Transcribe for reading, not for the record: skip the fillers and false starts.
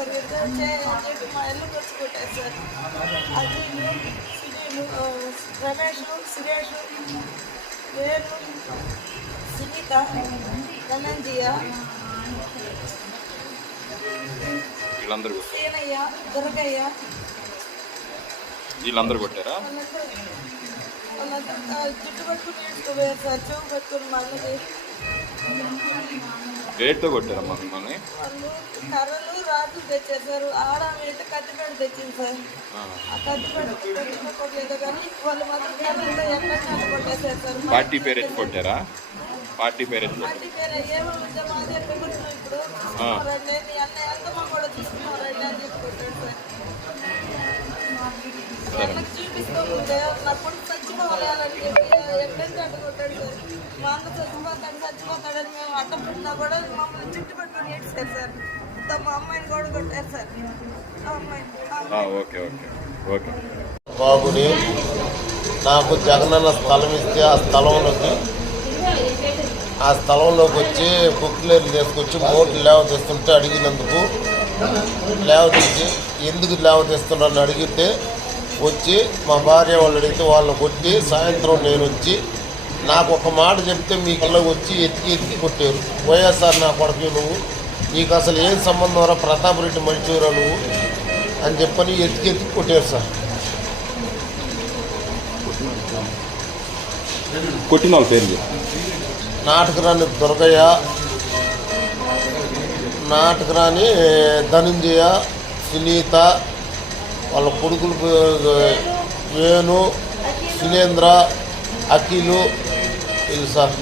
జరిగింది అని చెప్పి మా ఇల్లుకి వచ్చి కొట్టారు సార్. అజీలు, సునీలు, రమేష్, సురేష్, వేణు, సునీత, ధనంజయ, సీనయ్య, దుర్గయ్య వీళ్ళందరూ కొట్టారా? జుట్టు పట్టుకుని నేర్చుకోపోయారు సార్. చెవు పెట్టుకుని మళ్ళీ రేట్తో కొట్టారమ్మా మిమ్మల్ని? వాళ్ళు కర్రలు రాజులు తెచ్చారు సార్. ఆడ అయితే కత్తిపేట తెచ్చింది సార్. ఆ కత్తిపేట కొట్టలేదు కానీ వాళ్ళు మాత్రం కర్రలతో ఎక్కడ కొట్టేశారు సార్. పార్టీ పేరు ఎత్తి కొట్టారా? పార్టీ పేరు పార్టీ పేరు ఏమో మాది ఎక్కడ కొట్టినాం ఇప్పుడు చూసుకున్నారండి. నీ అన్నయ్య ఎంతమా కూడా చూసుకున్నారండి అని చెప్పి కొట్టాడు సార్. ఎన్నకు చూపిస్తాముంటే నా కొడుకు చచ్చిపోవాలని చెప్పి ఎక్కడంటే అడ్డు కొట్టాడు సార్. మా అన్న చచ్చిపోతాడని మేము అడ్డం పెట్టినా కూడా మమ్మల్ని చుట్టు పట్టుకొని ఏడ్చారు సార్. మా అమ్మాయిని కూడా కొట్టారు సార్. బాబుని నాకు జగనన్న స్థలం ఇస్తే ఆ స్థలంలోకి వచ్చి బుక్లేర్లు తీసుకొచ్చి మోట్లు లేవతీస్తుంటే అడిగినందుకు లేవతీసి ఎందుకు లేవతీస్తున్నారని అడిగితే వచ్చి మా భార్య వాళ్ళు అడిగితే వాళ్ళని కొట్టి సాయంత్రం నేను వచ్చి నాకు ఒక మాట చెప్తే మీకు ఇలా వచ్చి ఎత్తికి కొట్టారు. వైఎస్ఆర్ నా కొడుకు నువ్వు, నీకు అసలు ఏం సంబంధం రా, ప్రతాప్ రెడ్డి మంచివరా నువ్వు అని చెప్పని ఎత్తికి కొట్టారు సార్. కొట్టిన వాళ్ళ పేరు నాటకరాని దుర్గయ్య, నాటకరాని ధనంజయ, సునీత, వాళ్ళ కొడుకులు వేణు, సునేంద్ర, అఖిలు వీళ్ళు సార్.